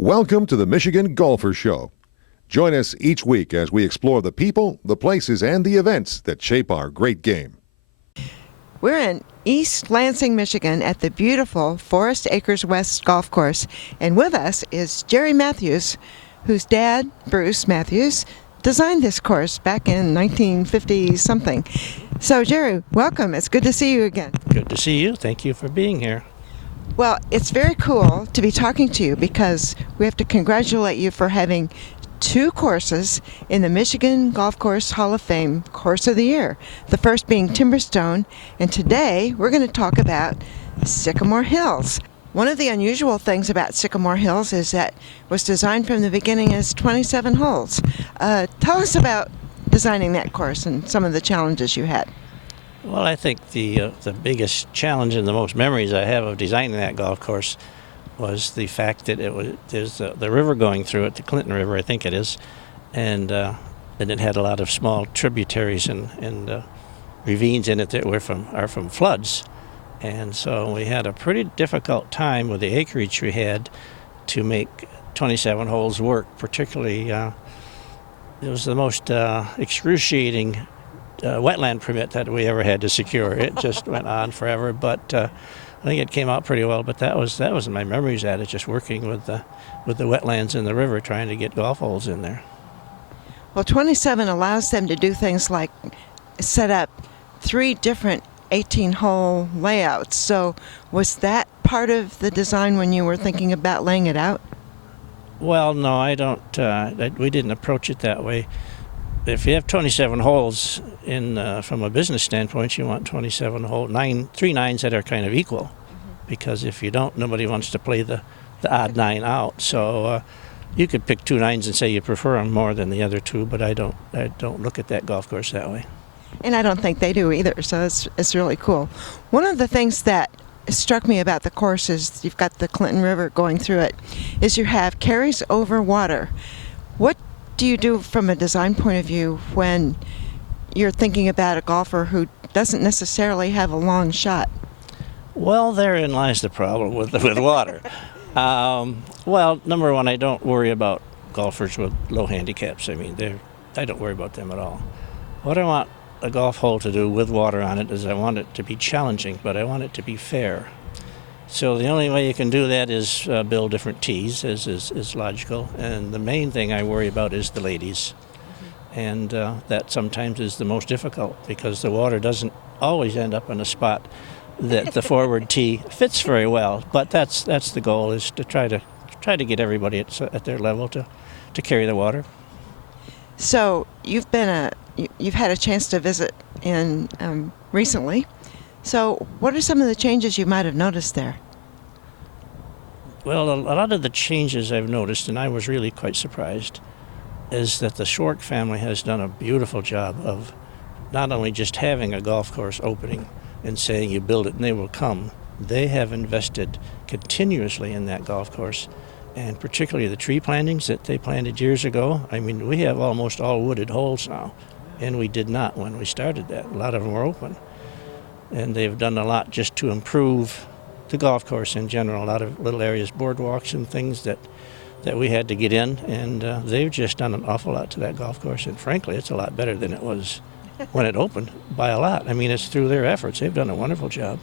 Welcome to the Michigan Golfer Show. Join us each week as we explore the people, the places, and the events that shape our great game. We're in East Lansing, Michigan at the beautiful Forest Acres West Golf Course. And with us is Jerry Matthews, whose dad, Bruce Matthews, designed this course back in 1950-something. So, Jerry, welcome. It's good to see you again. Good to see you. Thank you for being here. Well, it's very cool to be talking to you because we have to congratulate you for having two courses in the Michigan Golf Course Hall of Fame Course of the Year. The first being Timberstone, and today we're going to talk about Sycamore Hills. One of the unusual things about Sycamore Hills is that it was designed from the beginning as 27 holes. Tell us about designing that course and some of the challenges you had. Well, I think the biggest challenge and the most memories I have of designing that golf course was the fact that there's the river going through it, the Clinton River, I think it is, and it had a lot of small tributaries and ravines in it that are from floods, and so we had a pretty difficult time with the acreage we had to make 27 holes work. Particularly, it was the most excruciating wetland permit that we ever had to secure. It just went on forever, but I think it came out pretty well. But that was my memories at it, just working with the wetlands in the river, trying to get golf holes in there. Well, 27 allows them to do things like set up 3 different 18-hole layouts. So was that part of the design when you were thinking about laying it out? Well, no, I don't. We didn't approach it that way. If you have 27 holes from a business standpoint, you want 27 holes, 3 nines that are kind of equal, because if you don't, nobody wants to play the odd 9 out. So you could pick 2 nines and say you prefer them more than the other 2, but I don't look at that golf course that way. And I don't think they do either. So it's really cool. One of the things that struck me about the course is you've got the Clinton River going through it, is you have carries over water. What do you do from a design point of view when you're thinking about a golfer who doesn't necessarily have a long shot? Well, therein lies the problem with water. Well, number one, I don't worry about golfers with low handicaps. I mean, I don't worry about them at all. What I want a golf hole to do with water on it is I want it to be challenging, but I want it to be fair. So the only way you can do that is build different tees, as is logical. And the main thing I worry about is the ladies. And that sometimes is the most difficult because the water doesn't always end up in a spot that the forward tee fits very well. But that's the goal, is to try to get everybody at their level to carry the water. So you've had a chance to visit in recently. So what are some of the changes you might have noticed there? Well, a lot of the changes I've noticed, and I was really quite surprised, is that the Schwark family has done a beautiful job of not only just having a golf course opening and saying you build it and they will come. They have invested continuously in that golf course, and particularly the tree plantings that they planted years ago. I mean, we have almost all wooded holes now, and we did not when we started that. A lot of them were open. And they've done a lot just to improve the golf course in general. A lot of little areas, boardwalks and things that we had to get in, and they've just done an awful lot to that golf course. And frankly, it's a lot better than it was when it opened, by a lot. I mean, it's through their efforts. They've done a wonderful job.